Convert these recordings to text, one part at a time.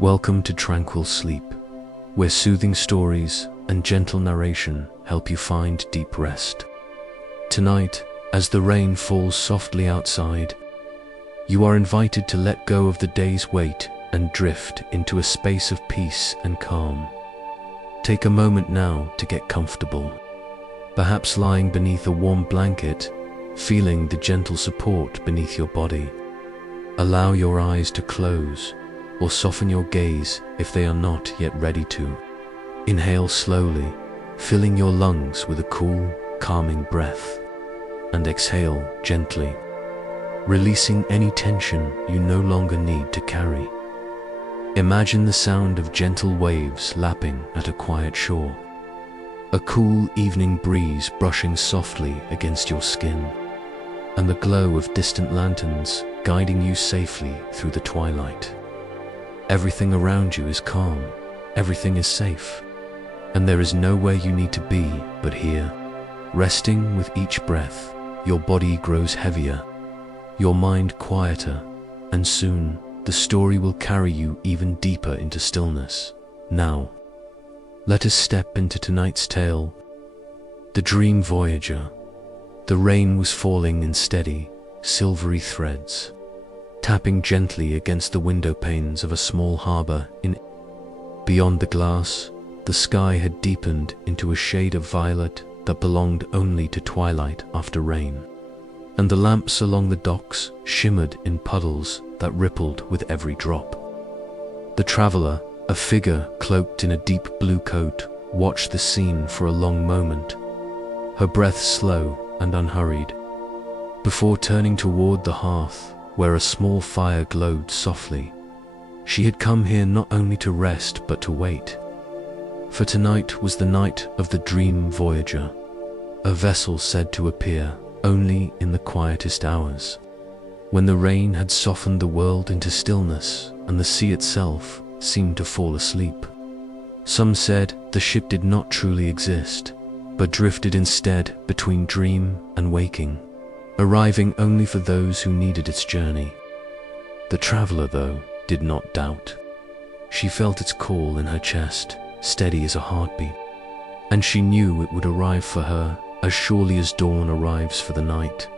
Welcome to tranquil sleep, where soothing stories and gentle narration help you find deep rest. Tonight, as the rain falls softly outside, you are invited to let go of the day's weight and drift into a space of peace and calm. Take a moment now to get comfortable, perhaps lying beneath a warm blanket, feeling the gentle support beneath your body. Allow your eyes to close, or soften your gaze if they are not yet ready to. Inhale slowly, filling your lungs with a cool, calming breath, and exhale gently, releasing any tension you no longer need to carry. Imagine the sound of gentle waves lapping at a quiet shore, a cool evening breeze brushing softly against your skin, and the glow of distant lanterns guiding you safely through the twilight. Everything around you is calm, everything is safe, and there is nowhere you need to be but here. Resting with each breath, your body grows heavier, your mind quieter, and soon the story will carry you even deeper into stillness. Now, let us step into tonight's tale, The Dream Voyager. The rain was falling in steady, silvery threads, tapping gently against the window panes of a small harbor beyond the glass. The sky had deepened into a shade of violet that belonged only to twilight after rain, and the lamps along the docks shimmered in puddles that rippled with every drop. The traveler, a figure cloaked in a deep blue coat, watched the scene for a long moment, her breath slow and unhurried, before turning toward the hearth where a small fire glowed softly. She had come here not only to rest but to wait, for tonight was the night of the Dream Voyager, a vessel said to appear only in the quietest hours, when the rain had softened the world into stillness and the sea itself seemed to fall asleep. Some said the ship did not truly exist, but drifted instead between dream and waking, arriving only for those who needed its journey. The traveler, though, did not doubt. She felt its call in her chest, steady as a heartbeat, and she knew it would arrive for her as surely as dawn arrives for the night.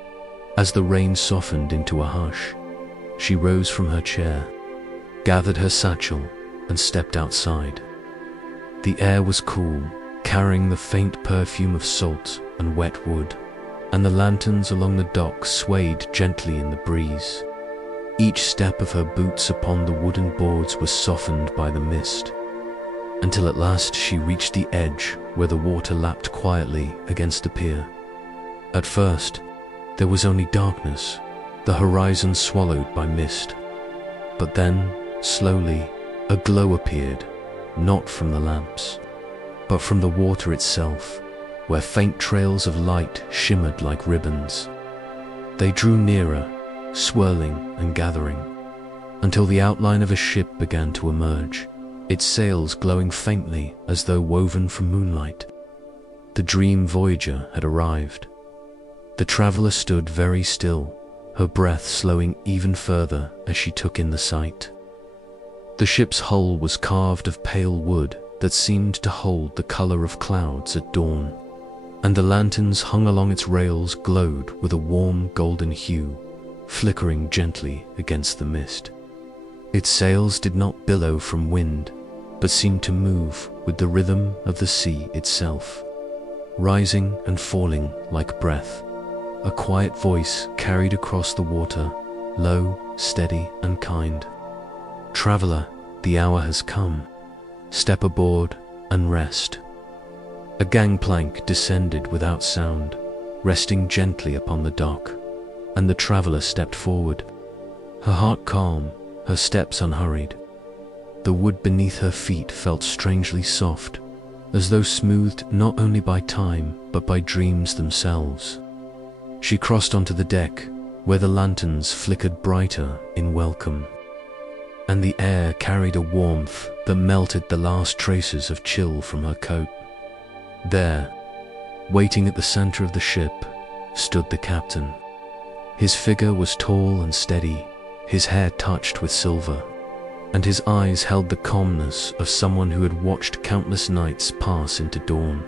As the rain softened into a hush, she rose from her chair, gathered her satchel, and stepped outside. The air was cool, carrying the faint perfume of salt and wet wood, and the lanterns along the dock swayed gently in the breeze. Each step of her boots upon the wooden boards was softened by the mist, until at last she reached the edge where the water lapped quietly against the pier. At first, there was only darkness, the horizon swallowed by mist. But then, slowly, a glow appeared, not from the lamps, but from the water itself, where faint trails of light shimmered like ribbons. They drew nearer, swirling and gathering, until the outline of a ship began to emerge, its sails glowing faintly as though woven from moonlight. The Dream Voyager had arrived. The traveler stood very still, her breath slowing even further as she took in the sight. The ship's hull was carved of pale wood that seemed to hold the color of clouds at dawn, and the lanterns hung along its rails glowed with a warm golden hue, flickering gently against the mist. Its sails did not billow from wind, but seemed to move with the rhythm of the sea itself, rising and falling like breath. A quiet voice carried across the water, low, steady, and kind. "Traveler, the hour has come. Step aboard and rest." A gangplank descended without sound, resting gently upon the dock, and the traveler stepped forward, her heart calm, her steps unhurried. The wood beneath her feet felt strangely soft, as though smoothed not only by time but by dreams themselves. She crossed onto the deck, where the lanterns flickered brighter in welcome, and the air carried a warmth that melted the last traces of chill from her coat. There, waiting at the center of the ship, stood the captain. His figure was tall and steady, his hair touched with silver, and his eyes held the calmness of someone who had watched countless nights pass into dawn.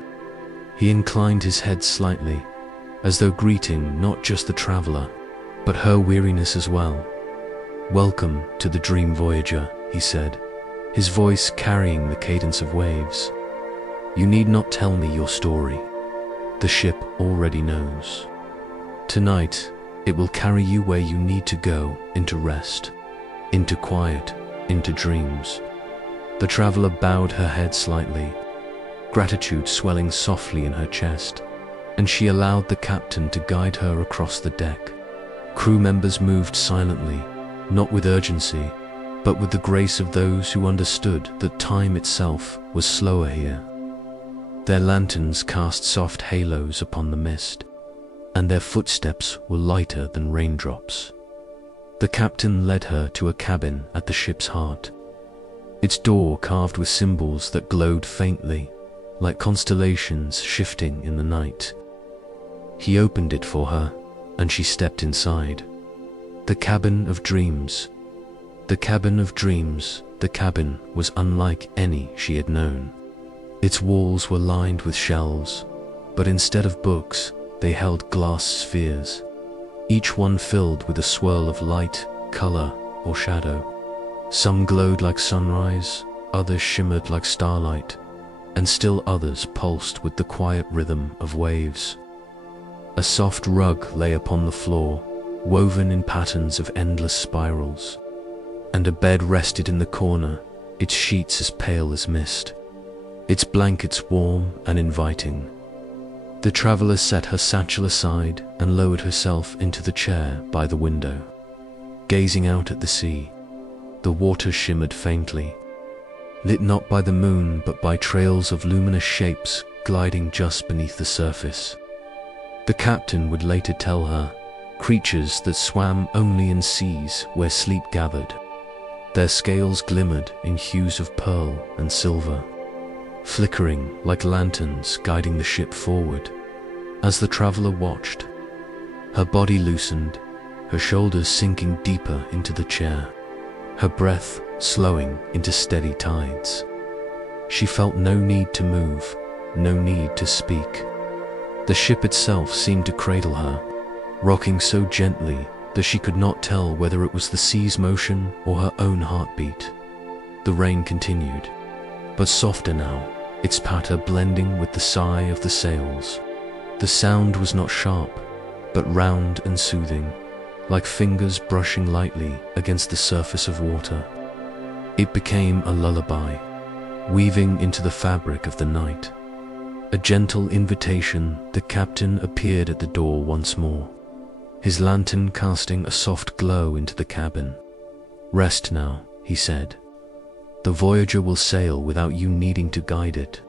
He inclined his head slightly, as though greeting not just the traveler, but her weariness as well. "Welcome to the Dream Voyager," he said, his voice carrying the cadence of waves. "You need not tell me your story. The ship already knows. Tonight, it will carry you where you need to go, into rest, into quiet, into dreams." The traveler bowed her head slightly, gratitude swelling softly in her chest, and she allowed the captain to guide her across the deck. Crew members moved silently, not with urgency, but with the grace of those who understood that time itself was slower here. Their lanterns cast soft halos upon the mist, and their footsteps were lighter than raindrops. The captain led her to a cabin at the ship's heart, its door carved with symbols that glowed faintly, like constellations shifting in the night. He opened it for her, and she stepped inside. The cabin of dreams. The cabin of dreams. The cabin was unlike any she had known. Its walls were lined with shelves, but instead of books, they held glass spheres, each one filled with a swirl of light, color, or shadow. Some glowed like sunrise, others shimmered like starlight, and still others pulsed with the quiet rhythm of waves. A soft rug lay upon the floor, woven in patterns of endless spirals, and a bed rested in the corner, its sheets as pale as mist, its blankets warm and inviting. The traveler set her satchel aside and lowered herself into the chair by the window. Gazing out at the sea, the water shimmered faintly, lit not by the moon but by trails of luminous shapes gliding just beneath the surface. The captain would later tell her, creatures that swam only in seas where sleep gathered. Their scales glimmered in hues of pearl and silver, flickering like lanterns guiding the ship forward. As the traveler watched, her body loosened, her shoulders sinking deeper into the chair, her breath slowing into steady tides. She felt no need to move, no need to speak. The ship itself seemed to cradle her, rocking so gently that she could not tell whether it was the sea's motion or her own heartbeat. The rain continued, but softer now, its patter blending with the sigh of the sails. The sound was not sharp, but round and soothing, like fingers brushing lightly against the surface of water. It became a lullaby, weaving into the fabric of the night. A gentle invitation. The captain appeared at the door once more, his lantern casting a soft glow into the cabin. "Rest now," he said. "The Voyager will sail without you needing to guide it.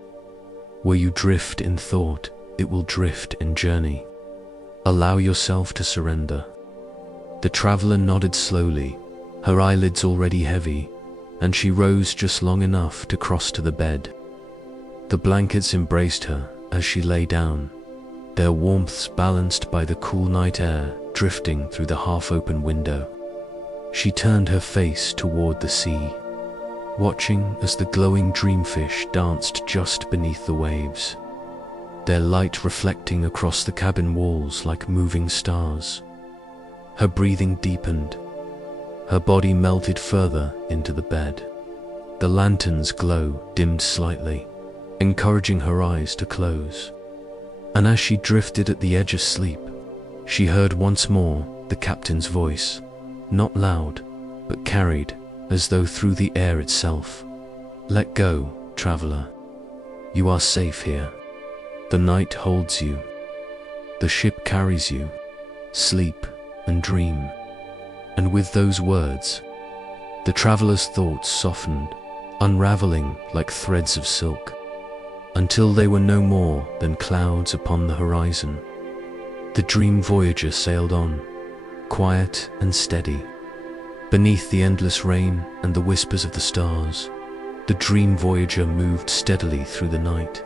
Where you drift in thought, it will drift in journey. Allow yourself to surrender." The traveler nodded slowly, her eyelids already heavy, and she rose just long enough to cross to the bed. The blankets embraced her as she lay down, their warmths balanced by the cool night air drifting through the half-open window. She turned her face toward the sea, watching as the glowing dreamfish danced just beneath the waves, their light reflecting across the cabin walls like moving stars. Her breathing deepened, her body melted further into the bed. The lantern's glow dimmed slightly, encouraging her eyes to close. And as she drifted at the edge of sleep, she heard once more the captain's voice, not loud, but carried as though through the air itself. "Let go, traveler. You are safe here. The night holds you. The ship carries you. Sleep and dream." And with those words, the traveler's thoughts softened, unraveling like threads of silk, until they were no more than clouds upon the horizon. The Dream Voyager sailed on, quiet and steady. Beneath the endless rain and the whispers of the stars, the Dream Voyager moved steadily through the night,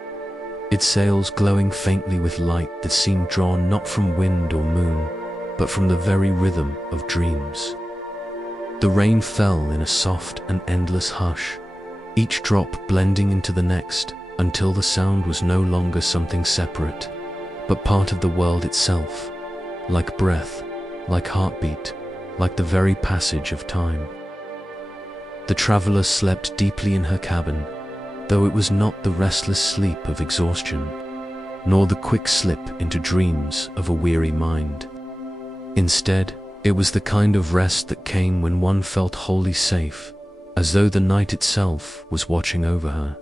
its sails glowing faintly with light that seemed drawn not from wind or moon, but from the very rhythm of dreams. The rain fell in a soft and endless hush, each drop blending into the next until the sound was no longer something separate, but part of the world itself, like breath, like heartbeat, like the very passage of time. The traveler slept deeply in her cabin, though it was not the restless sleep of exhaustion, nor the quick slip into dreams of a weary mind. Instead, it was the kind of rest that came when one felt wholly safe, as though the night itself was watching over her.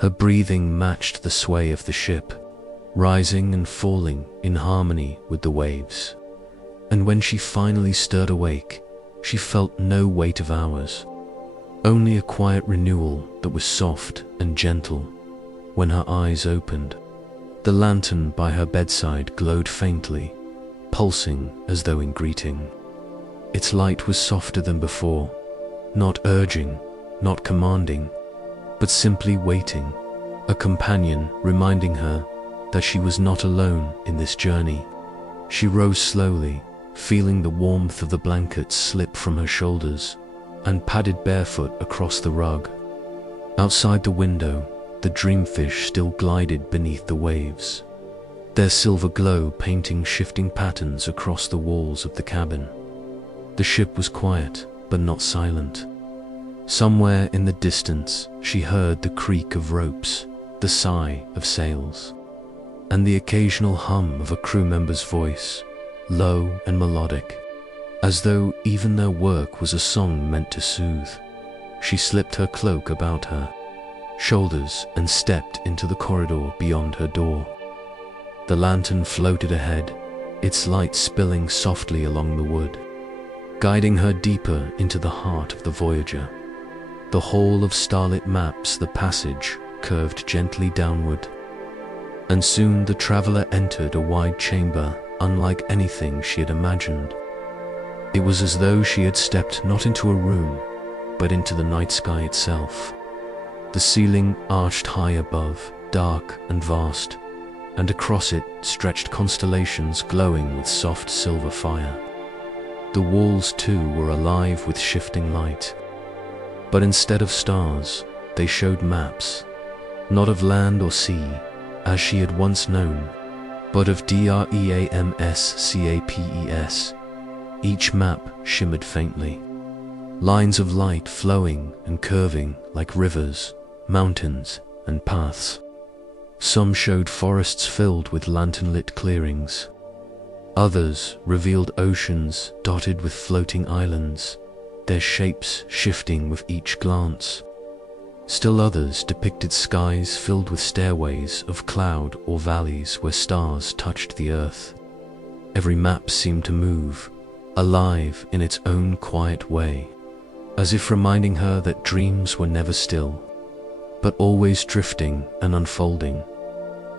Her breathing matched the sway of the ship, rising and falling in harmony with the waves. And when she finally stirred awake, she felt no weight of hours, only a quiet renewal that was soft and gentle. When her eyes opened, the lantern by her bedside glowed faintly, pulsing as though in greeting. Its light was softer than before, not urging, not commanding, but simply waiting, a companion reminding her that she was not alone in this journey. She rose slowly, feeling the warmth of the blankets slip from her shoulders, and padded barefoot across the rug. Outside the window, the dreamfish still glided beneath the waves, their silver glow painting shifting patterns across the walls of the cabin. The ship was quiet, but not silent. Somewhere in the distance, she heard the creak of ropes, the sigh of sails, and the occasional hum of a crew member's voice, low and melodic, as though even their work was a song meant to soothe. She slipped her cloak about her shoulders and stepped into the corridor beyond her door. The lantern floated ahead, its light spilling softly along the wood, guiding her deeper into the heart of the Voyager. The hall of starlit maps, the passage curved gently downward, and soon the traveler entered a wide chamber unlike anything she had imagined. It was as though she had stepped not into a room, but into the night sky itself. The ceiling arched high above, dark and vast, and across it stretched constellations glowing with soft silver fire. The walls too were alive with shifting light, but instead of stars, they showed maps, not of land or sea, as she had once known, but of dreamscapes. Each map shimmered faintly, lines of light flowing and curving like rivers, mountains, and paths. Some showed forests filled with lantern-lit clearings. Others revealed oceans dotted with floating islands, their shapes shifting with each glance. Still others depicted skies filled with stairways of cloud or valleys where stars touched the earth. Every map seemed to move, alive in its own quiet way, as if reminding her that dreams were never still, but always drifting and unfolding.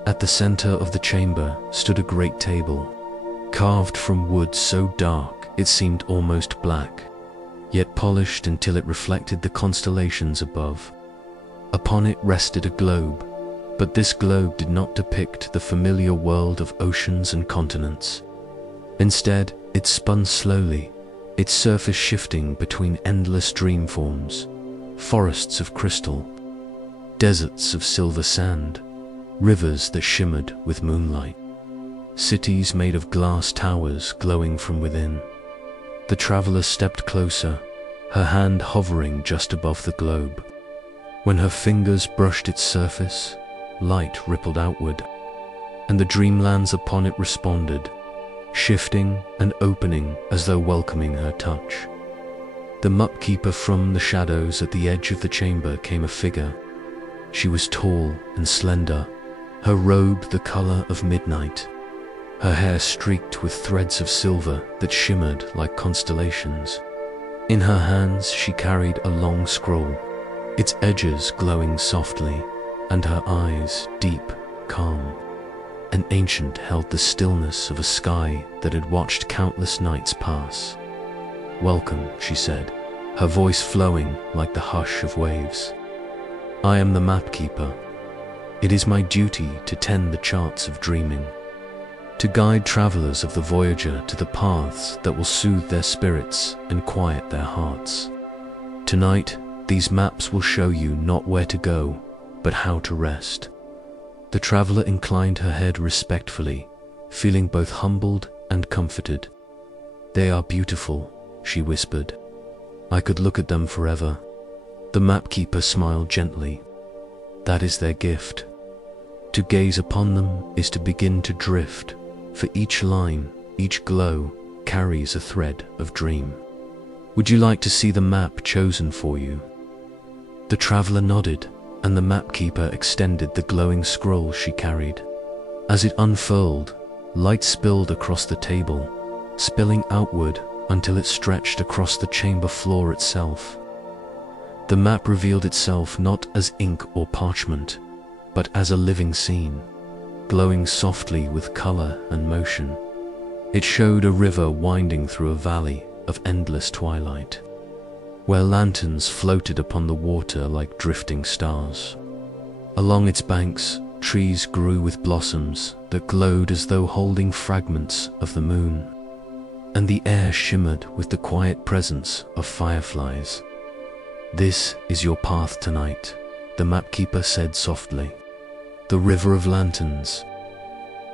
At the center of the chamber stood a great table, carved from wood so dark it seemed almost black, yet polished until it reflected the constellations above. Upon it rested a globe, but this globe did not depict the familiar world of oceans and continents. Instead, it spun slowly, its surface shifting between endless dream forms, forests of crystal, deserts of silver sand, rivers that shimmered with moonlight, cities made of glass towers glowing from within. The traveler stepped closer, her hand hovering just above the globe. When her fingers brushed its surface, light rippled outward, and the dreamlands upon it responded, shifting and opening as though welcoming her touch. The mupkeeper from the shadows at the edge of the chamber came a figure. She was tall and slender, her robe the color of midnight, her hair streaked with threads of silver that shimmered like constellations. In her hands she carried a long scroll, its edges glowing softly, and her eyes deep, calm. An ancient held the stillness of a sky that had watched countless nights pass. "Welcome," she said, her voice flowing like the hush of waves. "I am the mapkeeper. It is my duty to tend the charts of dreaming, to guide travelers of the Voyager to the paths that will soothe their spirits and quiet their hearts. Tonight, these maps will show you not where to go, but how to rest. The traveler inclined her head respectfully, feeling both humbled and comforted. "They are beautiful," she whispered. "I could look at them forever." The mapkeeper smiled gently. "That is their gift. To gaze upon them is to begin to drift, for each line, each glow, carries a thread of dream. Would you like to see the map chosen for you?" The traveler nodded, and the mapkeeper extended the glowing scroll she carried. As it unfurled, light spilled across the table, spilling outward until it stretched across the chamber floor itself. The map revealed itself not as ink or parchment, but as a living scene, glowing softly with color and motion. It showed a river winding through a valley of endless twilight, where lanterns floated upon the water like drifting stars. Along its banks, trees grew with blossoms that glowed as though holding fragments of the moon, and the air shimmered with the quiet presence of fireflies. "This is your path tonight," the mapkeeper said softly. "The river of lanterns.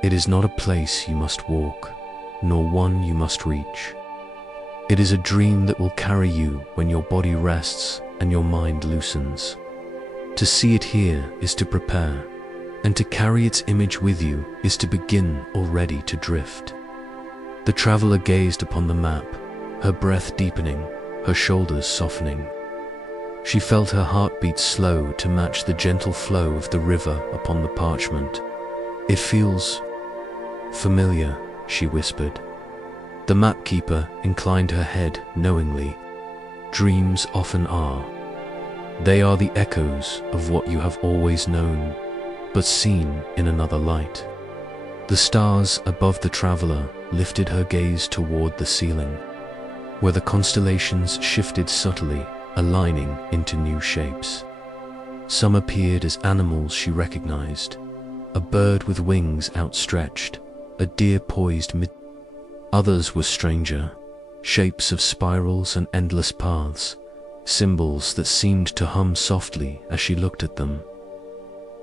It is not a place you must walk, nor one you must reach. It is a dream that will carry you when your body rests and your mind loosens. To see it here is to prepare, and to carry its image with you is to begin already to drift." The traveler gazed upon the map, her breath deepening, her shoulders softening. She felt her heartbeat slow to match the gentle flow of the river upon the parchment. "It feels familiar," she whispered. The mapkeeper inclined her head knowingly. "Dreams often are. They are the echoes of what you have always known, but seen in another light." The stars above the traveler lifted her gaze toward the ceiling, where the constellations shifted subtly, aligning into new shapes. Some appeared as animals she recognized, a bird with wings outstretched, a deer poised mid. Others were stranger, shapes of spirals and endless paths, symbols that seemed to hum softly as she looked at them.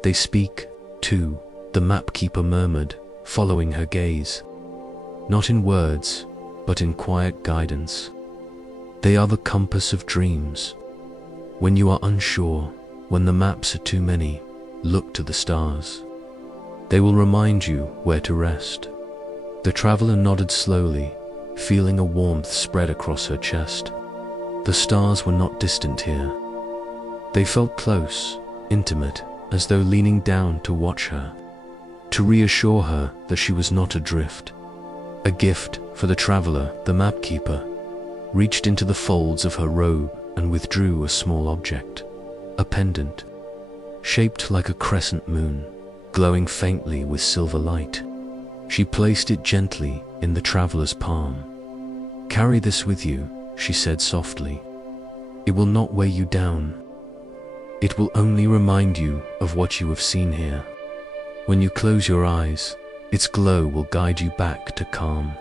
"They speak, too," the mapkeeper murmured, following her gaze. "Not in words, but in quiet guidance. They are the compass of dreams. When you are unsure, when the maps are too many, look to the stars. They will remind you where to rest." The traveler nodded slowly, feeling a warmth spread across her chest. The stars were not distant here. They felt close, intimate, as though leaning down to watch her, to reassure her that she was not adrift. A gift for the traveler, the mapkeeper reached into the folds of her robe and withdrew a small object, a pendant, shaped like a crescent moon, glowing faintly with silver light. She placed it gently in the traveler's palm. "Carry this with you," she said softly. "It will not weigh you down. It will only remind you of what you have seen here. When you close your eyes, its glow will guide you back to calm."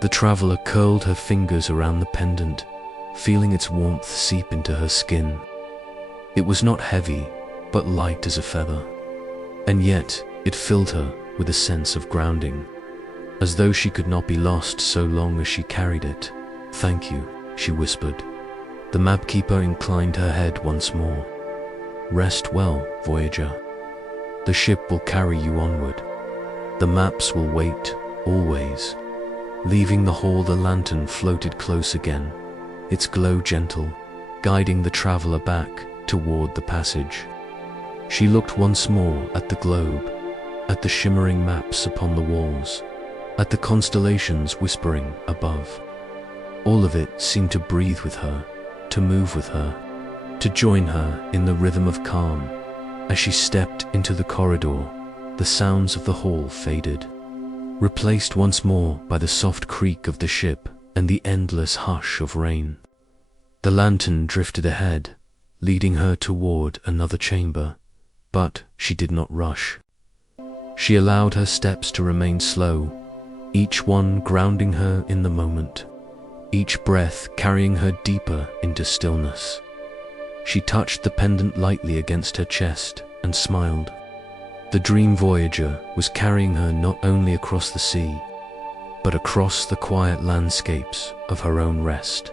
The traveler curled her fingers around the pendant, feeling its warmth seep into her skin. It was not heavy, but light as a feather, and yet it filled her with a sense of grounding, as though she could not be lost so long as she carried it. "Thank you," she whispered. The mapkeeper inclined her head once more. "Rest well, Voyager. The ship will carry you onward. The maps will wait, always." Leaving the hall, the lantern floated close again, its glow gentle, guiding the traveler back toward the passage. She looked once more at the globe, at the shimmering maps upon the walls, at the constellations whispering above. All of it seemed to breathe with her, to move with her, to join her in the rhythm of calm. As she stepped into the corridor, the sounds of the hall faded, replaced once more by the soft creak of the ship and the endless hush of rain. The lantern drifted ahead, leading her toward another chamber, but she did not rush. She allowed her steps to remain slow, each one grounding her in the moment, each breath carrying her deeper into stillness. She touched the pendant lightly against her chest and smiled. The Dream Voyager was carrying her not only across the sea, but across the quiet landscapes of her own rest.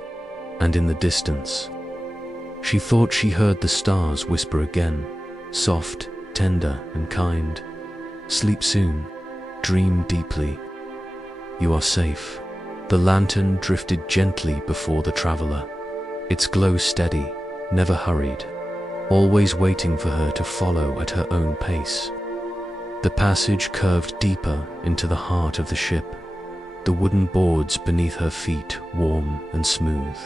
And in the distance, she thought she heard the stars whisper again, soft, tender, and kind. Sleep soon, dream deeply. You are safe. The lantern drifted gently before the traveler, its glow steady, never hurried, always waiting for her to follow at her own pace. The passage curved deeper into the heart of the ship, the wooden boards beneath her feet warm and smooth,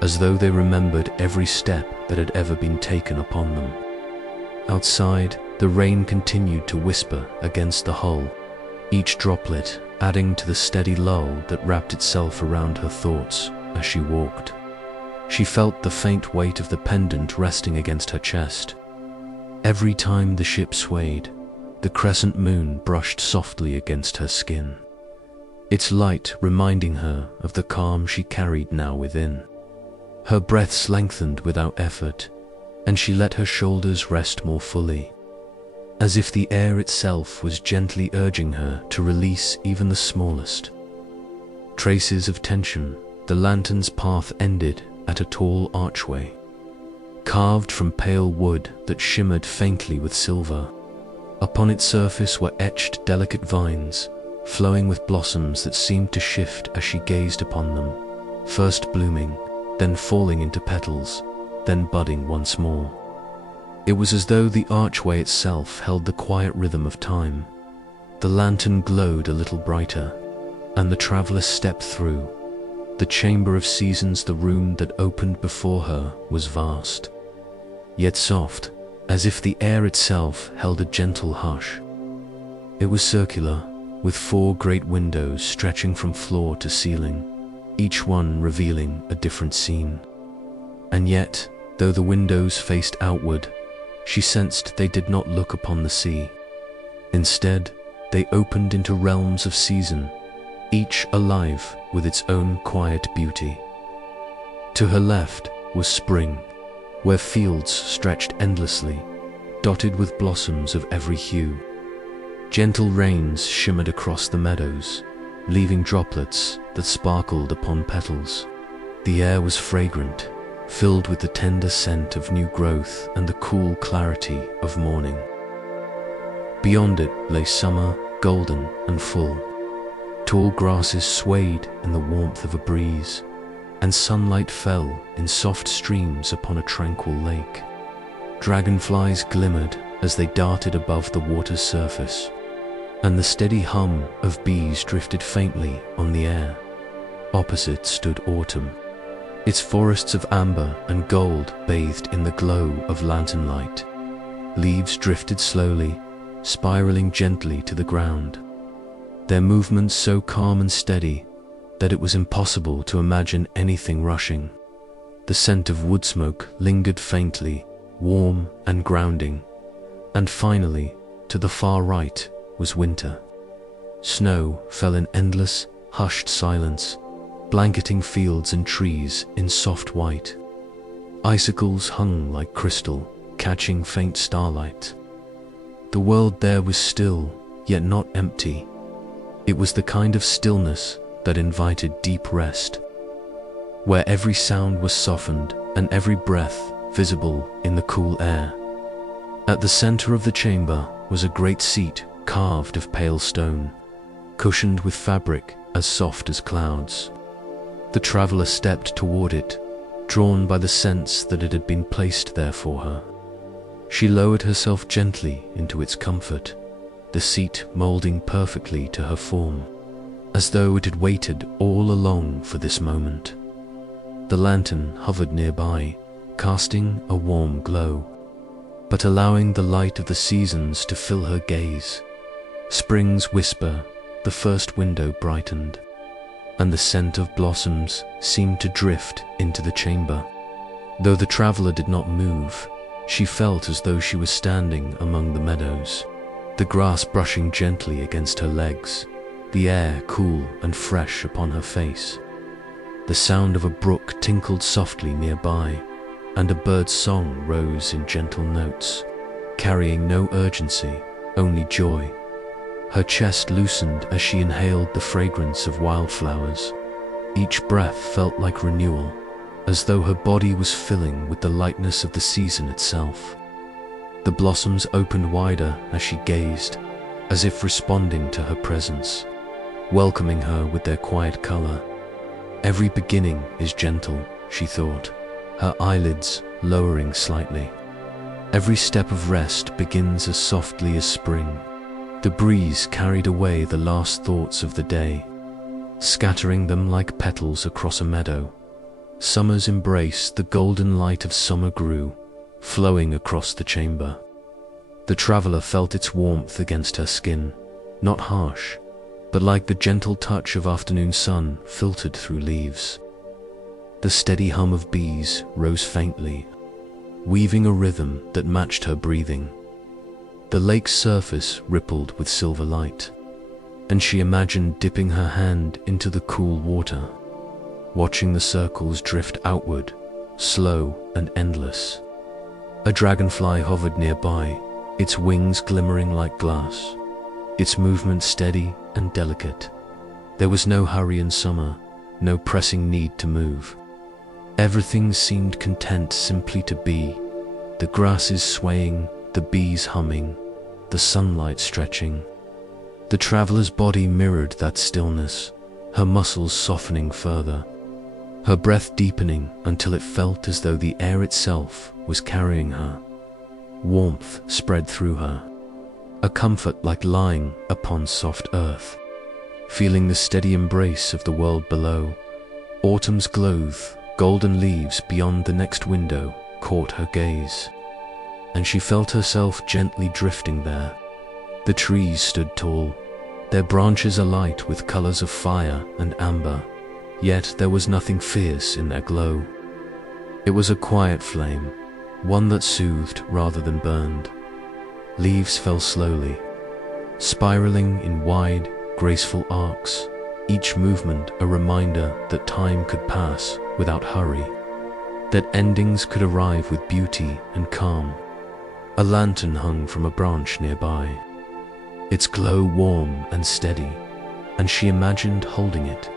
as though they remembered every step that had ever been taken upon them. Outside, the rain continued to whisper against the hull, each droplet adding to the steady lull that wrapped itself around her thoughts as she walked. She felt the faint weight of the pendant resting against her chest. Every time the ship swayed, the crescent moon brushed softly against her skin, its light reminding her of the calm she carried now within. Her breaths lengthened without effort, and she let her shoulders rest more fully, as if the air itself was gently urging her to release even the smallest traces of tension. The lantern's path ended at a tall archway, carved from pale wood that shimmered faintly with silver. Upon its surface were etched delicate vines, flowing with blossoms that seemed to shift as she gazed upon them, first blooming, then falling into petals, then budding once more. It was as though the archway itself held the quiet rhythm of time. The lantern glowed a little brighter, and the traveler stepped through. The chamber of seasons, the room that opened before her, was vast, yet soft, as if the air itself held a gentle hush. It was circular, with 4 great windows stretching from floor to ceiling, each one revealing a different scene. And yet, though the windows faced outward, she sensed they did not look upon the sea. Instead, they opened into realms of season, each alive with its own quiet beauty. To her left was spring, where fields stretched endlessly, dotted with blossoms of every hue. Gentle rains shimmered across the meadows, leaving droplets that sparkled upon petals. The air was fragrant, filled with the tender scent of new growth and the cool clarity of morning. Beyond it lay summer, golden and full. Tall grasses swayed in the warmth of a breeze, and sunlight fell in soft streams upon a tranquil lake. Dragonflies glimmered as they darted above the water's surface, and the steady hum of bees drifted faintly on the air. Opposite stood autumn, its forests of amber and gold bathed in the glow of lantern light. Leaves drifted slowly, spiraling gently to the ground, their movements so calm and steady that it was impossible to imagine anything rushing. The scent of wood smoke lingered faintly, warm and grounding. And finally, to the far right, was winter. Snow fell in endless, hushed silence, blanketing fields and trees in soft white. Icicles hung like crystal, catching faint starlight. The world there was still, yet not empty. It was the kind of stillness that invited deep rest, where every sound was softened and every breath visible in the cool air. At the center of the chamber was a great seat carved of pale stone, cushioned with fabric as soft as clouds. The traveler stepped toward it, drawn by the sense that it had been placed there for her. She lowered herself gently into its comfort, the seat molding perfectly to her form, as though it had waited all along for this moment. The lantern hovered nearby, casting a warm glow, but allowing the light of the seasons to fill her gaze. Spring's whisper, the first window brightened, and the scent of blossoms seemed to drift into the chamber. Though the traveler did not move, she felt as though she was standing among the meadows, the grass brushing gently against her legs, the air cool and fresh upon her face. The sound of a brook tinkled softly nearby, and a bird's song rose in gentle notes, carrying no urgency, only joy. Her chest loosened as she inhaled the fragrance of wildflowers. Each breath felt like renewal, as though her body was filling with the lightness of the season itself. The blossoms opened wider as she gazed, as if responding to her presence, welcoming her with their quiet color. Every beginning is gentle, she thought, her eyelids lowering slightly. Every step of rest begins as softly as spring. The breeze carried away the last thoughts of the day, scattering them like petals across a meadow. Summer's embrace, the golden light of summer grew, flowing across the chamber. The traveler felt its warmth against her skin, not harsh, but like the gentle touch of afternoon sun filtered through leaves. The steady hum of bees rose faintly, weaving a rhythm that matched her breathing. The lake's surface rippled with silver light, and she imagined dipping her hand into the cool water, watching the circles drift outward, slow and endless. A dragonfly hovered nearby, its wings glimmering like glass, its movement steady and delicate. There was no hurry in summer, no pressing need to move. Everything seemed content simply to be, the grasses swaying, the bees humming, the sunlight stretching. The traveler's body mirrored that stillness, her muscles softening further, her breath deepening until it felt as though the air itself was carrying her. Warmth spread through her, a comfort like lying upon soft earth, feeling the steady embrace of the world below. Autumn's glow, golden leaves beyond the next window caught her gaze, and she felt herself gently drifting there. The trees stood tall, their branches alight with colors of fire and amber, yet there was nothing fierce in their glow. It was a quiet flame, one that soothed rather than burned. Leaves fell slowly, spiraling in wide, graceful arcs, each movement a reminder that time could pass without hurry, that endings could arrive with beauty and calm. A lantern hung from a branch nearby, its glow warm and steady, and she imagined holding it,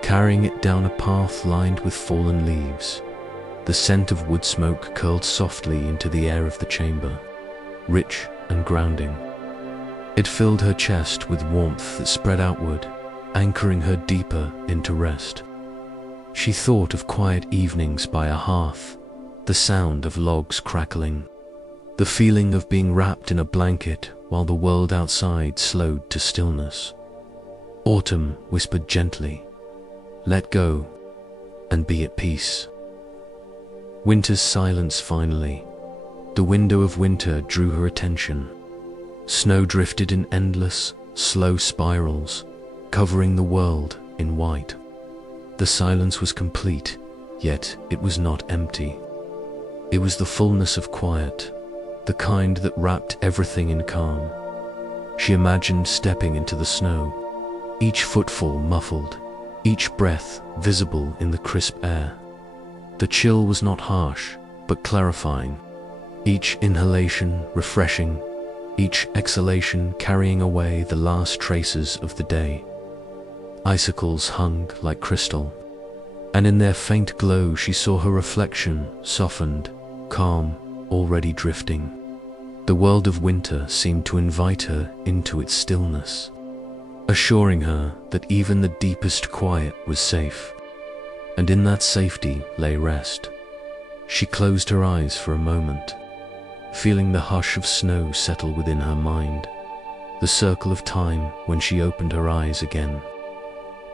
carrying it down a path lined with fallen leaves. The scent of wood smoke curled softly into the air of the chamber, rich and grounding. It filled her chest with warmth that spread outward, anchoring her deeper into rest. She thought of quiet evenings by a hearth, the sound of logs crackling, the feeling of being wrapped in a blanket while the world outside slowed to stillness. Autumn whispered gently, "Let go and be at peace." Winter's silence finally. The window of winter drew her attention. Snow drifted in endless, slow spirals, covering the world in white. The silence was complete, yet it was not empty. It was the fullness of quiet, the kind that wrapped everything in calm. She imagined stepping into the snow, each footfall muffled, each breath visible in the crisp air. The chill was not harsh, but clarifying, each inhalation refreshing, each exhalation carrying away the last traces of the day. Icicles hung like crystal, and in their faint glow she saw her reflection, softened, calm, already drifting. The world of winter seemed to invite her into its stillness, assuring her that even the deepest quiet was safe, and in that safety lay rest. She closed her eyes for a moment, feeling the hush of snow settle within her mind, the circle of time when she opened her eyes again.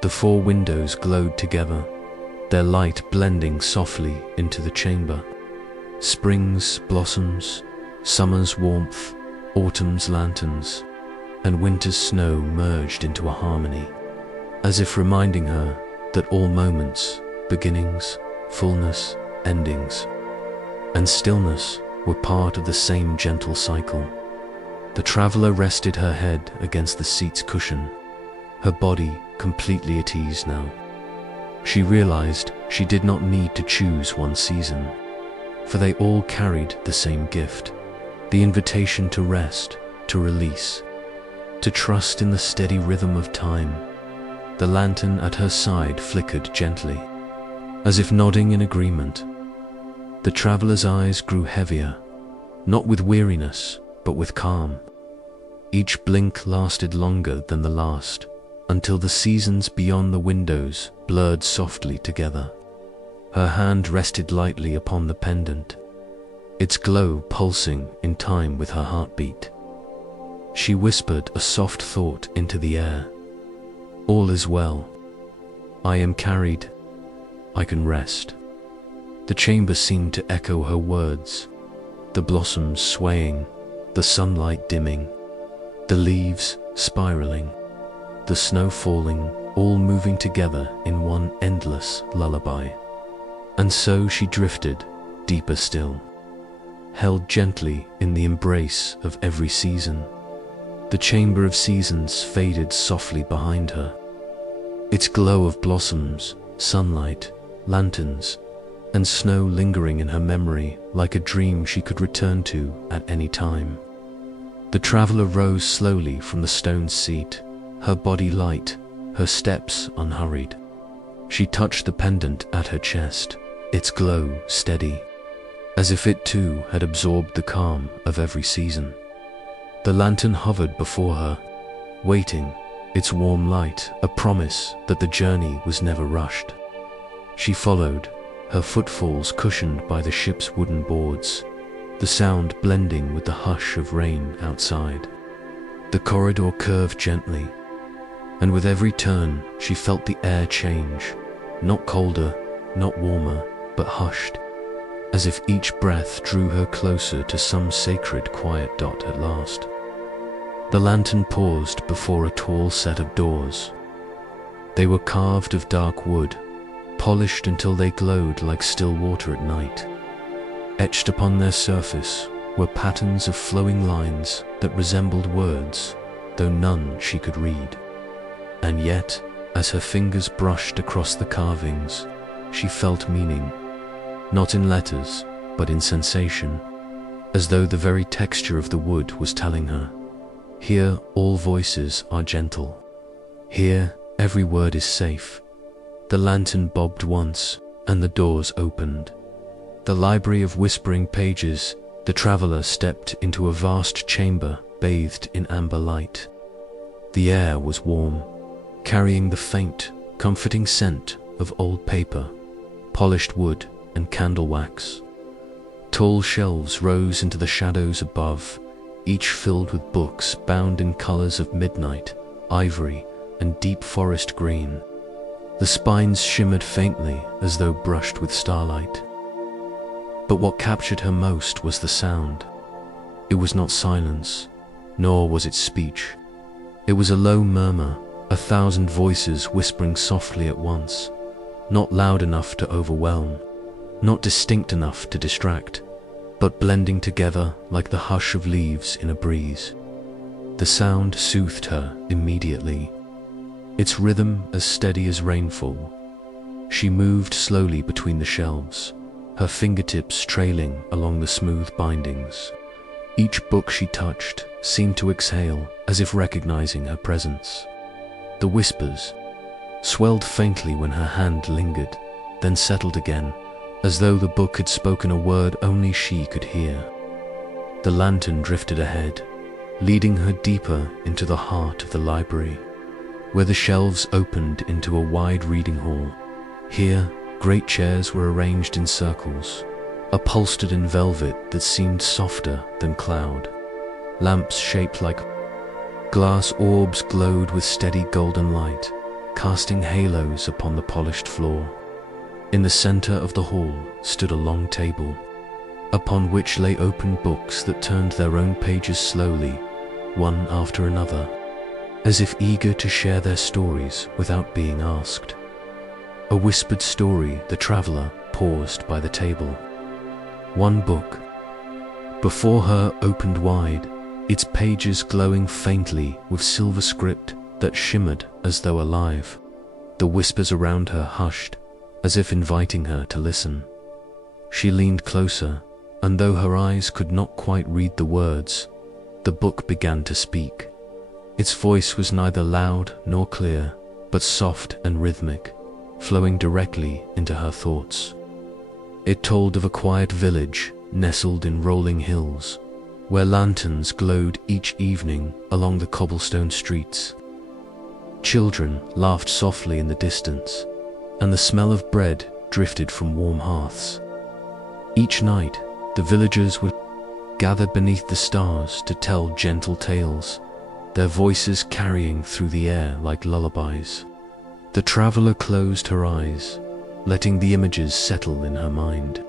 The four windows glowed together, their light blending softly into the chamber. Spring's blossoms, summer's warmth, autumn's lanterns, and winter's snow merged into a harmony, as if reminding her that all moments, beginnings, fullness, endings, and stillness were part of the same gentle cycle. The traveler rested her head against the seat's cushion, her body completely at ease now. She realized she did not need to choose one season, for they all carried the same gift, the invitation to rest, to release, to trust in the steady rhythm of time. The lantern at her side flickered gently, as if nodding in agreement. The traveler's eyes grew heavier, not with weariness, but with calm. Each blink lasted longer than the last, until the seasons beyond the windows blurred softly together. Her hand rested lightly upon the pendant, its glow pulsing in time with her heartbeat. She whispered a soft thought into the air. All is well. I am carried. I can rest. The chamber seemed to echo her words, the blossoms swaying, the sunlight dimming, the leaves spiraling, the snow falling, all moving together in one endless lullaby. And so she drifted, deeper still, held gently in the embrace of every season. The chamber of seasons faded softly behind her, its glow of blossoms, sunlight, lanterns, and snow lingering in her memory like a dream she could return to at any time. The traveler rose slowly from the stone seat, her body light, her steps unhurried. She touched the pendant at her chest, its glow steady, as if it too had absorbed the calm of every season. The lantern hovered before her, waiting, its warm light a promise that the journey was never rushed. She followed, her footfalls cushioned by the ship's wooden boards, the sound blending with the hush of rain outside. The corridor curved gently, and with every turn she felt the air change, not colder, not warmer, but hushed, as if each breath drew her closer to some sacred quiet dot at last. The lantern paused before a tall set of doors. They were carved of dark wood, polished until they glowed like still water at night. Etched upon their surface were patterns of flowing lines that resembled words, though none she could read. And yet, as her fingers brushed across the carvings, she felt meaning, not in letters, but in sensation, as though the very texture of the wood was telling her, here all voices are gentle. Here every word is safe. The lantern bobbed once, and the doors opened. The library of whispering pages, the traveler stepped into a vast chamber bathed in amber light. The air was warm, carrying the faint, comforting scent of old paper, polished wood, and candle wax. Tall shelves rose into the shadows above, each filled with books bound in colors of midnight, ivory, and deep forest green. The spines shimmered faintly as though brushed with starlight. But what captured her most was the sound. It was not silence, nor was it speech. It was a low murmur, 1,000 voices whispering softly at once, not loud enough to overwhelm, not distinct enough to distract, but blending together like the hush of leaves in a breeze. The sound soothed her immediately, its rhythm as steady as rainfall. She moved slowly between the shelves, her fingertips trailing along the smooth bindings. Each book she touched seemed to exhale as if recognizing her presence. The whispers swelled faintly when her hand lingered, then settled again, as though the book had spoken a word only she could hear. The lantern drifted ahead, leading her deeper into the heart of the library, where the shelves opened into a wide reading hall. Here, great chairs were arranged in circles, upholstered in velvet that seemed softer than cloud. Lamps shaped like glass orbs glowed with steady golden light, casting halos upon the polished floor. In the center of the hall stood a long table, upon which lay open books that turned their own pages slowly, one after another, as if eager to share their stories without being asked. A whispered story, the traveler paused by the table. One book, before her, opened wide, its pages glowing faintly with silver script that shimmered as though alive. The whispers around her hushed, as if inviting her to listen. She leaned closer, and though her eyes could not quite read the words, the book began to speak. Its voice was neither loud nor clear, but soft and rhythmic, flowing directly into her thoughts. It told of a quiet village nestled in rolling hills, where lanterns glowed each evening along the cobblestone streets. Children laughed softly in the distance, and the smell of bread drifted from warm hearths. Each night, the villagers would gather beneath the stars to tell gentle tales, their voices carrying through the air like lullabies. The traveler closed her eyes, letting the images settle in her mind.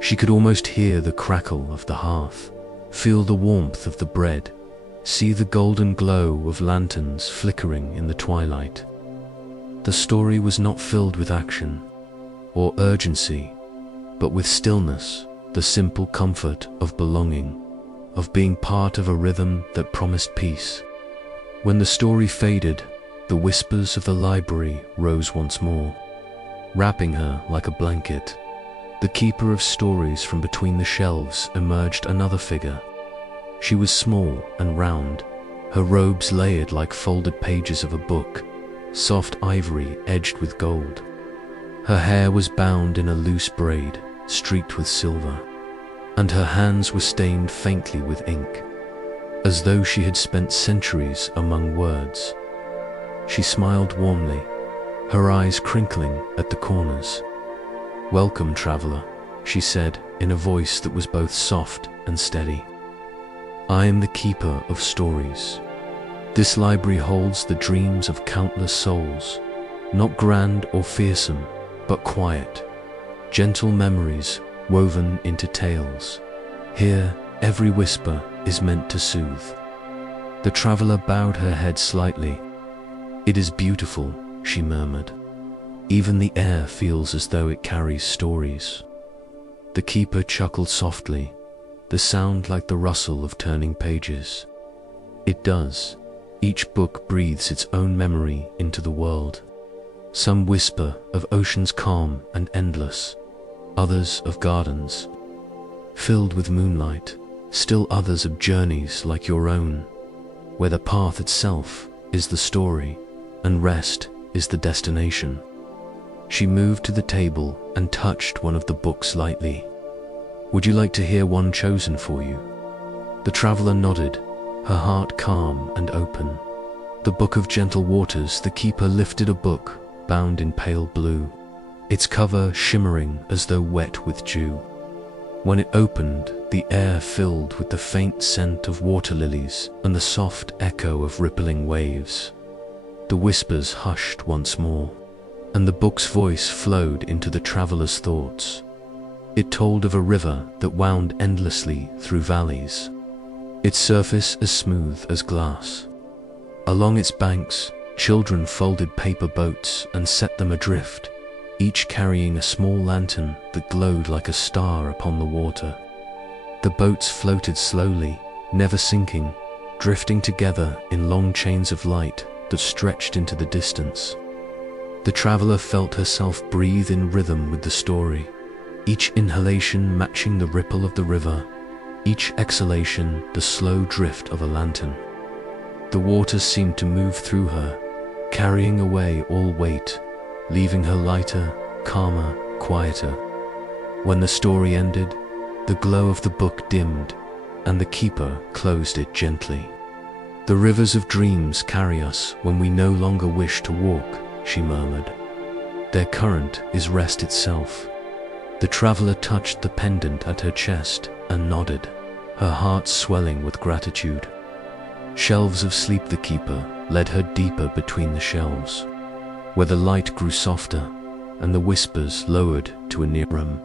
She could almost hear the crackle of the hearth, feel the warmth of the bread, see the golden glow of lanterns flickering in the twilight. The story was not filled with action or urgency, but with stillness, the simple comfort of belonging, of being part of a rhythm that promised peace. When the story faded, the whispers of the library rose once more, wrapping her like a blanket. The keeper of stories from between the shelves emerged another figure. She was small and round, her robes layered like folded pages of a book, soft ivory edged with gold. Her hair was bound in a loose braid, streaked with silver, and her hands were stained faintly with ink, as though she had spent centuries among words. She smiled warmly, her eyes crinkling at the corners. "Welcome, traveler," she said in a voice that was both soft and steady. "I am the keeper of stories. This library holds the dreams of countless souls, not grand or fearsome, but quiet, gentle memories woven into tales. Here, every whisper is meant to soothe." The traveler bowed her head slightly. "It is beautiful," she murmured. "Even the air feels as though it carries stories." The keeper chuckled softly, the sound like the rustle of turning pages. "It does. Each book breathes its own memory into the world. Some whisper of oceans calm and endless, others of gardens filled with moonlight, still others of journeys like your own, where the path itself is the story and rest is the destination." She moved to the table and touched one of the books lightly. "Would you like to hear one chosen for you?" The traveler nodded, her heart calm and open. "The Book of Gentle Waters." The keeper lifted a book bound in pale blue, its cover shimmering as though wet with dew. When it opened, the air filled with the faint scent of water lilies and the soft echo of rippling waves. The whispers hushed once more, and the book's voice flowed into the traveler's thoughts. It told of a river that wound endlessly through valleys, its surface as smooth as glass. Along its banks, children folded paper boats and set them adrift, each carrying a small lantern that glowed like a star upon the water. The boats floated slowly, never sinking, drifting together in long chains of light that stretched into the distance. The traveler felt herself breathe in rhythm with the story, each inhalation matching the ripple of the river, each exhalation the slow drift of a lantern. The water seemed to move through her, carrying away all weight, leaving her lighter, calmer, quieter. When the story ended, the glow of the book dimmed, and the keeper closed it gently. "The rivers of dreams carry us when we no longer wish to walk," she murmured. "Their current is rest itself." The traveler touched the pendant at her chest and nodded, her heart swelling with gratitude. Shelves of sleep. The keeper led her deeper between the shelves, where the light grew softer and the whispers lowered to a near room.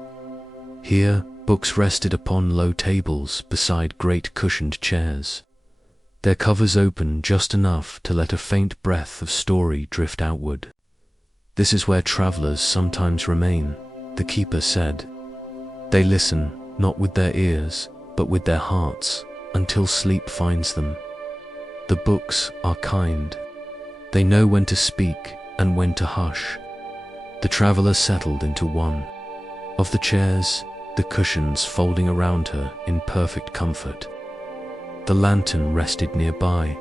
Here, books rested upon low tables beside great cushioned chairs, their covers open just enough to let a faint breath of story drift outward. "This is where travelers sometimes remain," the keeper said. "They listen, not with their ears, but with their hearts, until sleep finds them. The books are kind. They know when to speak and when to hush. The traveler settled into one of the chairs, the cushions folding around her in perfect comfort. The lantern rested nearby,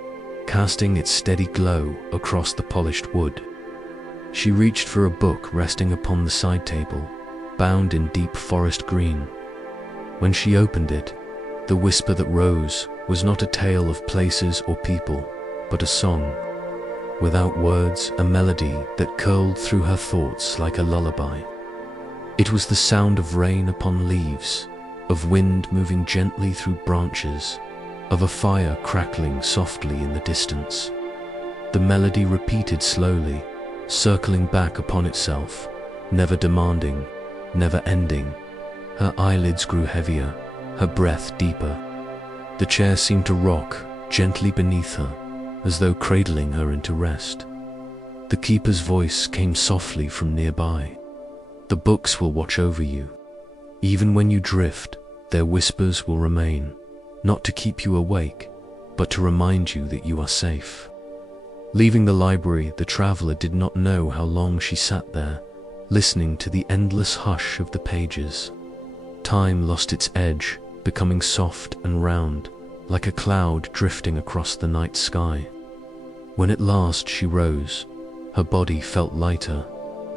casting its steady glow across the polished wood. She reached for a book resting upon the side table, bound in deep forest green. When she opened it, the whisper that rose was not a tale of places or people, but a song. Without words, a melody that curled through her thoughts like a lullaby. It was the sound of rain upon leaves, of wind moving gently through branches, of a fire crackling softly in the distance. The melody repeated slowly, circling back upon itself, never demanding, never ending. Her eyelids grew heavier, her breath deeper. The chair seemed to rock gently beneath her, as though cradling her into rest. The keeper's voice came softly from nearby. The books will watch over you. Even when you drift, their whispers will remain, not to keep you awake, but to remind you that you are safe. Leaving the library, the traveler did not know how long she sat there, listening to the endless hush of the pages. Time lost its edge, becoming soft and round, like a cloud drifting across the night sky. When at last she rose, her body felt lighter,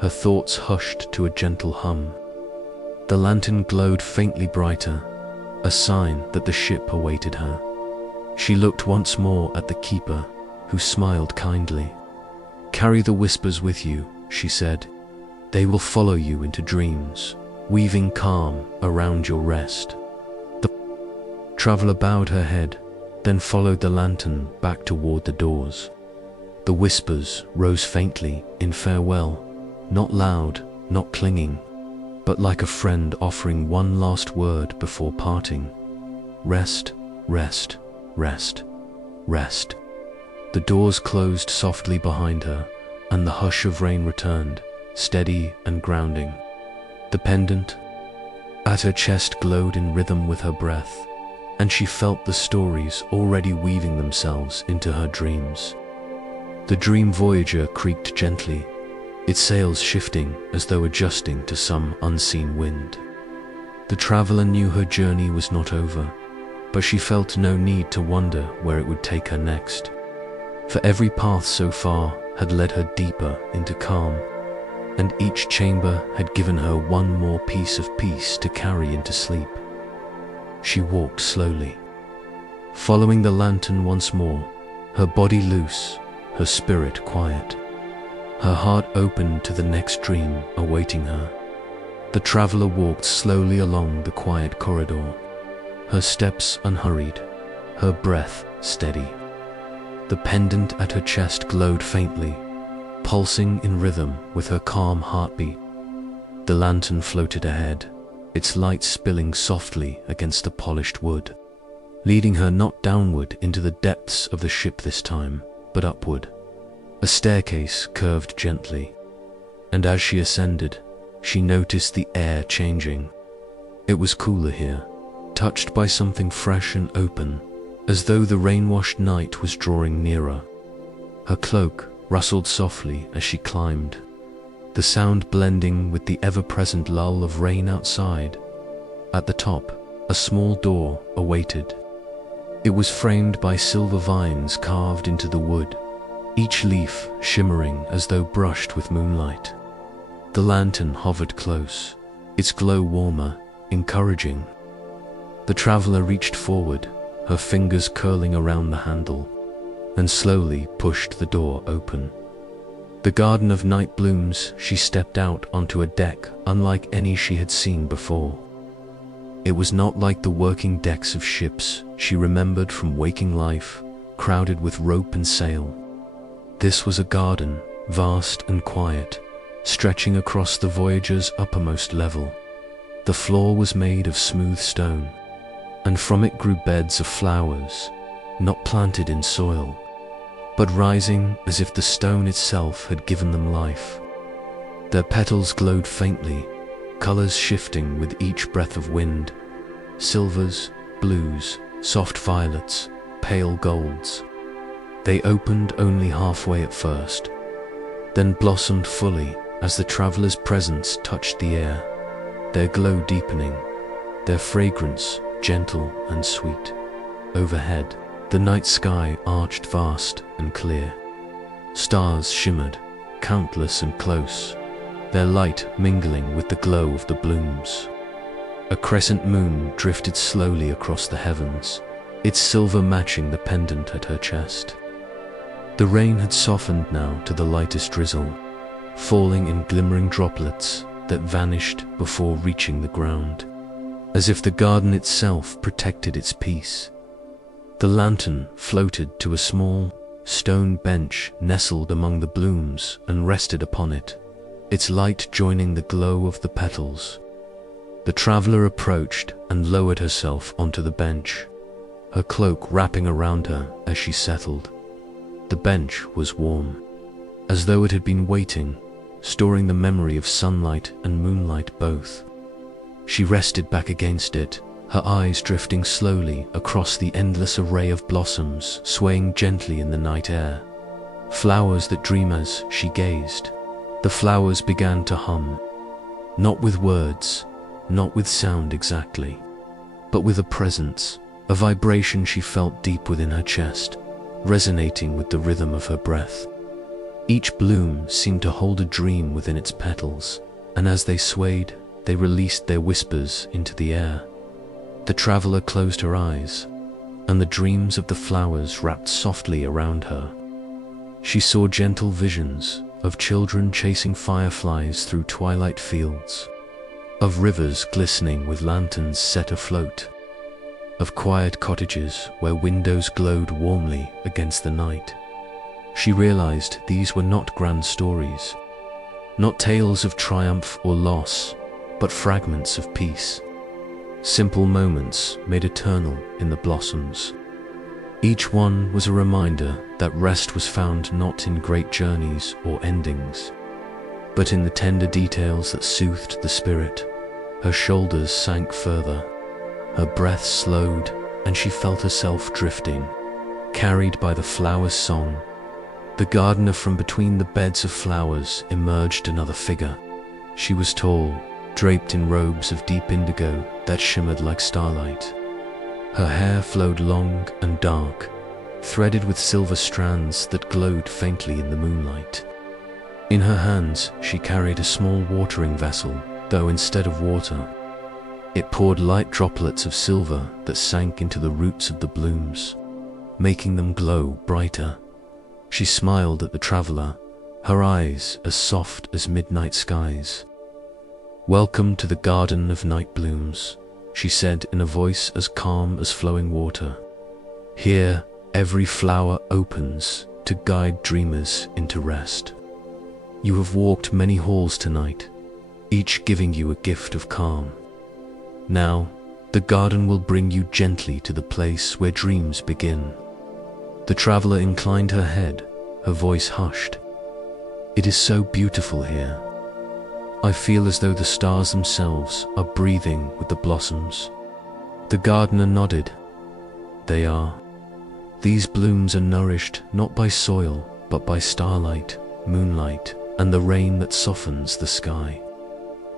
her thoughts hushed to a gentle hum. The lantern glowed faintly brighter, a sign that the ship awaited her. She looked once more at the keeper, who smiled kindly. "Carry the whispers with you," she said. "They will follow you into dreams, weaving calm around your rest." The traveler bowed her head, then followed the lantern back toward the doors. The whispers rose faintly in farewell, not loud, not clinging, but like a friend offering one last word before parting. Rest, rest, rest, rest. The doors closed softly behind her, and the hush of rain returned, steady and grounding. The pendant at her chest glowed in rhythm with her breath, and she felt the stories already weaving themselves into her dreams. The Dream Voyager creaked gently, its sails shifting as though adjusting to some unseen wind. The traveler knew her journey was not over, but she felt no need to wonder where it would take her next. For every path so far had led her deeper into calm, and each chamber had given her one more piece of peace to carry into sleep. She walked slowly, following the lantern once more, her body loose, her spirit quiet. Her heart open to the next dream awaiting her. The traveler walked slowly along the quiet corridor, her steps unhurried, her breath steady. The pendant at her chest glowed faintly, pulsing in rhythm with her calm heartbeat. The lantern floated ahead, its light spilling softly against the polished wood, leading her not downward into the depths of the ship this time, but upward. A staircase curved gently, and as she ascended, she noticed the air changing. It was cooler here, touched by something fresh and open, as though the rain-washed night was drawing nearer. Her cloak rustled softly as she climbed, the sound blending with the ever-present lull of rain outside. At the top, a small door awaited. It was framed by silver vines carved into the wood, each leaf shimmering as though brushed with moonlight. The lantern hovered close, its glow warmer, encouraging. The traveler reached forward, her fingers curling around the handle, and slowly pushed the door open. The garden of night blooms, she stepped out onto a deck unlike any she had seen before. It was not like the working decks of ships she remembered from waking life, crowded with rope and sail. This was a garden, vast and quiet, stretching across the Voyager's uppermost level. The floor was made of smooth stone, and from it grew beds of flowers, not planted in soil, but rising as if the stone itself had given them life. Their petals glowed faintly, colors shifting with each breath of wind, silvers, blues, soft violets, pale golds. They opened only halfway at first, then blossomed fully as the traveler's presence touched the air, their glow deepening, their fragrance gentle and sweet. Overhead, the night sky arched vast and clear. Stars shimmered, countless and close, their light mingling with the glow of the blooms. A crescent moon drifted slowly across the heavens, its silver matching the pendant at her chest. The rain had softened now to the lightest drizzle, falling in glimmering droplets that vanished before reaching the ground, as if the garden itself protected its peace. The lantern floated to a small stone bench nestled among the blooms and rested upon it, its light joining the glow of the petals. The traveler approached and lowered herself onto the bench, her cloak wrapping around her as she settled. The bench was warm, as though it had been waiting, storing the memory of sunlight and moonlight both. She rested back against it, her eyes drifting slowly across the endless array of blossoms swaying gently in the night air. Flowers that dream. As she gazed, the flowers began to hum, not with words, not with sound exactly, but with a presence, a vibration she felt deep within her chest, resonating with the rhythm of her breath. Each bloom seemed to hold a dream within its petals, and as they swayed, they released their whispers into the air. The traveler closed her eyes, and the dreams of the flowers wrapped softly around her. She saw gentle visions of children chasing fireflies through twilight fields, of rivers glistening with lanterns set afloat, of quiet cottages where windows glowed warmly against the night. She realized these were not grand stories, not tales of triumph or loss, but fragments of peace, simple moments made eternal in the blossoms. Each one was a reminder that rest was found not in great journeys or endings, but in the tender details that soothed the spirit. Her shoulders sank further, her breath slowed, and she felt herself drifting, carried by the flowers' song. The gardener from between the beds of flowers emerged another figure. She was tall, draped in robes of deep indigo that shimmered like starlight. Her hair flowed long and dark, threaded with silver strands that glowed faintly in the moonlight. In her hands, she carried a small watering vessel, though instead of water, it poured light droplets of silver that sank into the roots of the blooms, making them glow brighter. She smiled at the traveler, her eyes as soft as midnight skies. "Welcome to the garden of night blooms," she said in a voice as calm as flowing water. "Here, every flower opens to guide dreamers into rest. You have walked many halls tonight, each giving you a gift of calm. Now, the garden will bring you gently to the place where dreams begin." The traveler inclined her head, her voice hushed. "It is so beautiful here. I feel as though the stars themselves are breathing with the blossoms." The gardener nodded. "They are. These blooms are nourished not by soil, but by starlight, moonlight, and the rain that softens the sky.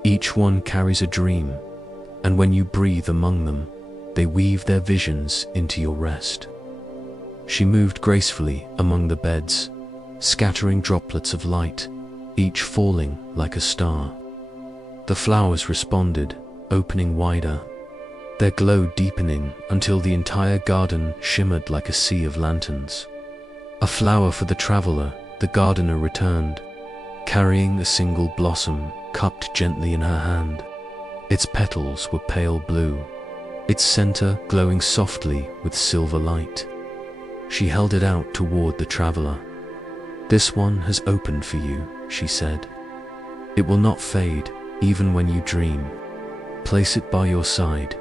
Each one carries a dream, and when you breathe among them, they weave their visions into your rest." She moved gracefully among the beds, scattering droplets of light, each falling like a star. The flowers responded, opening wider, their glow deepening until the entire garden shimmered like a sea of lanterns. A flower for the traveler, the gardener returned, carrying a single blossom cupped gently in her hand. Its petals were pale blue, its center glowing softly with silver light. She held it out toward the traveler. "This one has opened for you," she said. "It will not fade, even when you dream. Place it by your side,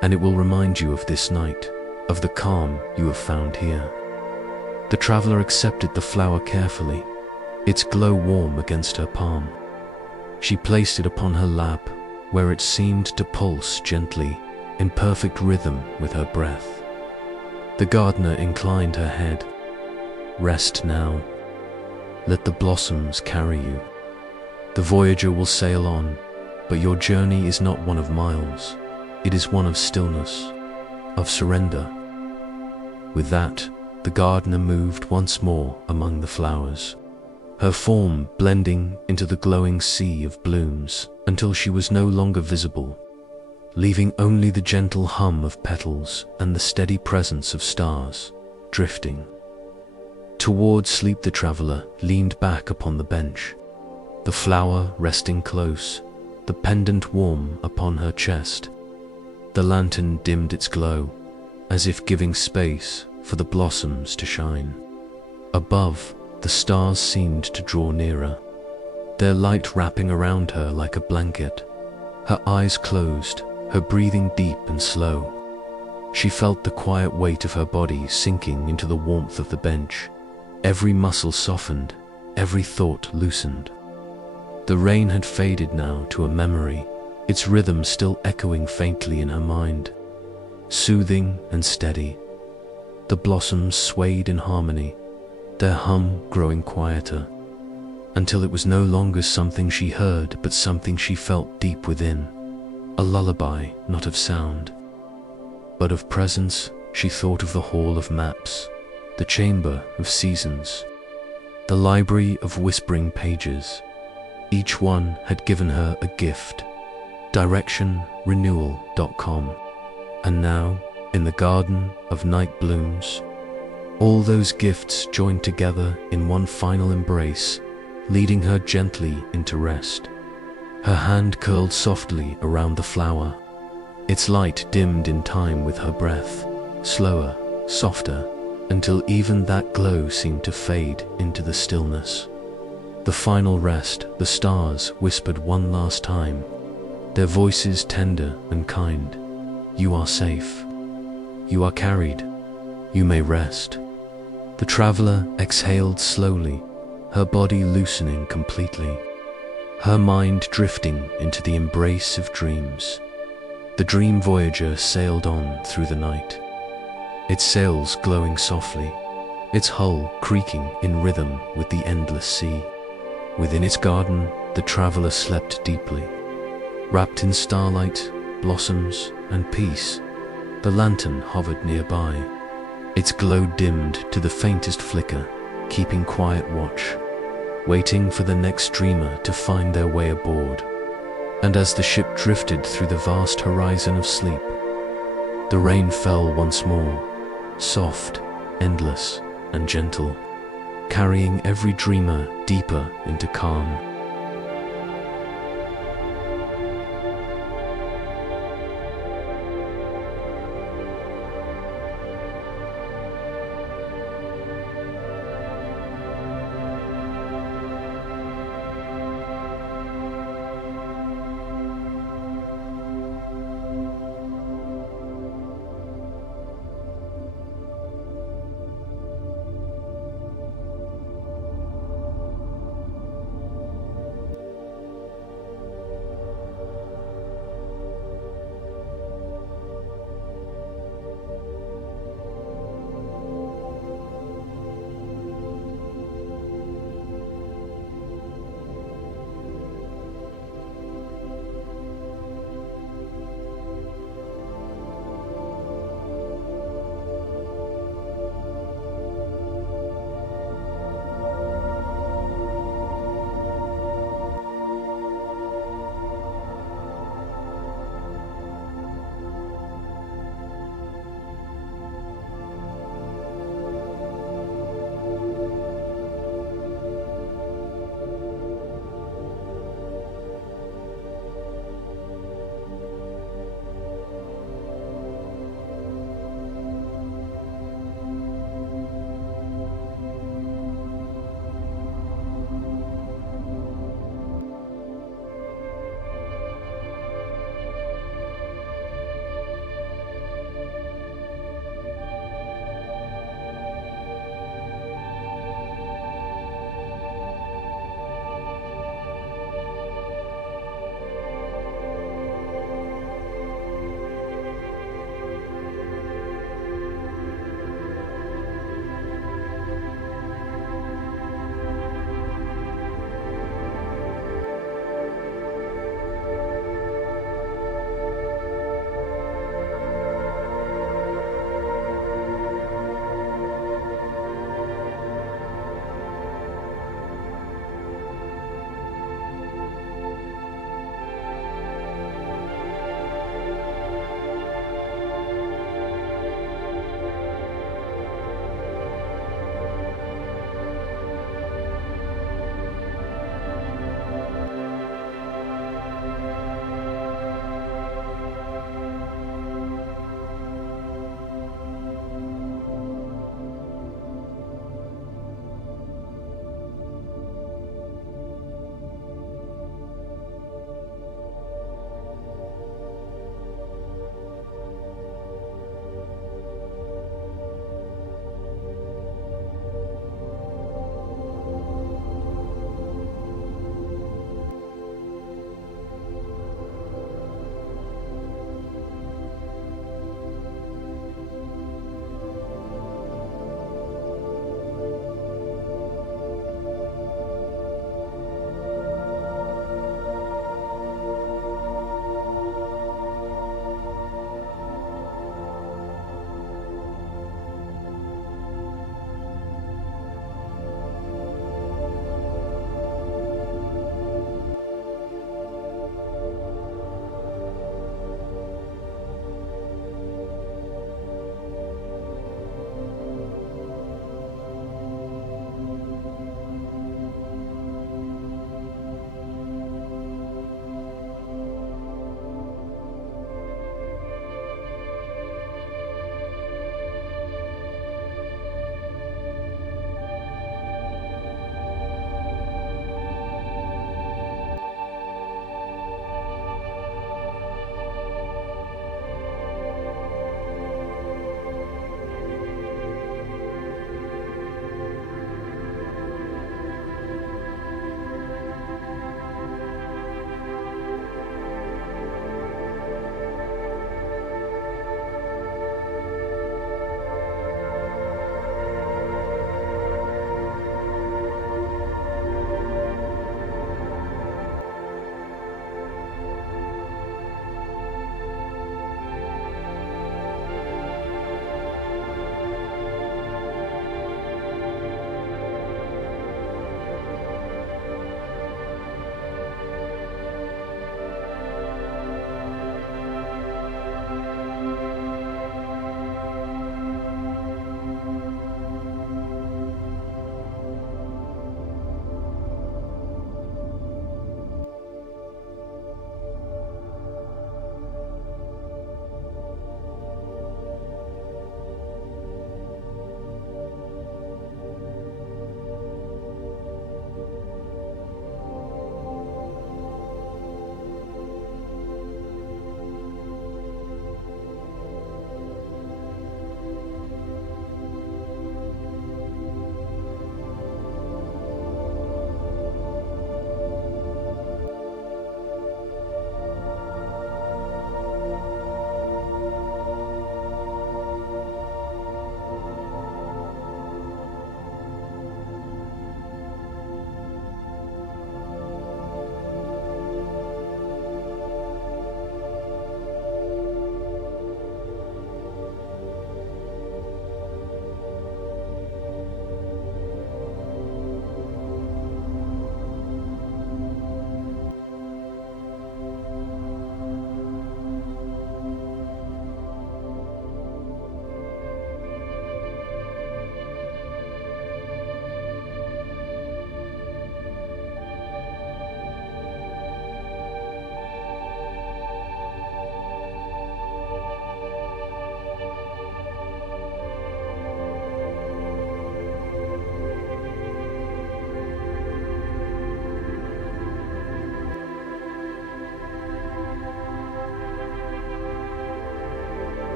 and it will remind you of this night, of the calm you have found here." The traveler accepted the flower carefully, its glow warm against her palm. She placed it upon her lap, where it seemed to pulse gently, in perfect rhythm with her breath. The gardener inclined her head. Rest now. Let the blossoms carry you. The Voyager will sail on, but your journey is not one of miles. It is one of stillness, of surrender. With that, the gardener moved once more among the flowers, her form blending into the glowing sea of blooms until she was no longer visible, leaving only the gentle hum of petals and the steady presence of stars, drifting. Toward sleep the traveler leaned back upon the bench, the flower resting close, the pendant warm upon her chest. The lantern dimmed its glow, as if giving space for the blossoms to shine. Above, the stars seemed to draw nearer, their light wrapping around her like a blanket. Her eyes closed, her breathing deep and slow. She felt the quiet weight of her body sinking into the warmth of the bench. Every muscle softened, every thought loosened. The rain had faded now to a memory, its rhythm still echoing faintly in her mind. Soothing and steady, the blossoms swayed in harmony, their hum growing quieter, until it was no longer something she heard but something she felt deep within. A lullaby, not of sound, but of presence. She thought of the hall of maps, the chamber of seasons, the library of whispering pages. Each one had given her a gift, direction, renewal.com. And now, in the garden of night blooms, all those gifts joined together in one final embrace, leading her gently into rest. Her hand curled softly around the flower, its light dimmed in time with her breath, slower, softer, until even that glow seemed to fade into the stillness. The final rest, the stars whispered one last time, their voices tender and kind. You are safe. You are carried. You may rest. The traveler exhaled slowly, her body loosening completely, her mind drifting into the embrace of dreams. The Dream Voyager sailed on through the night, its sails glowing softly, its hull creaking in rhythm with the endless sea. Within its garden, the traveler slept deeply, wrapped in starlight, blossoms, and peace. The lantern hovered nearby, its glow dimmed to the faintest flicker, keeping quiet watch, waiting for the next dreamer to find their way aboard. And as the ship drifted through the vast horizon of sleep, the rain fell once more, soft, endless, and gentle, carrying every dreamer deeper into calm.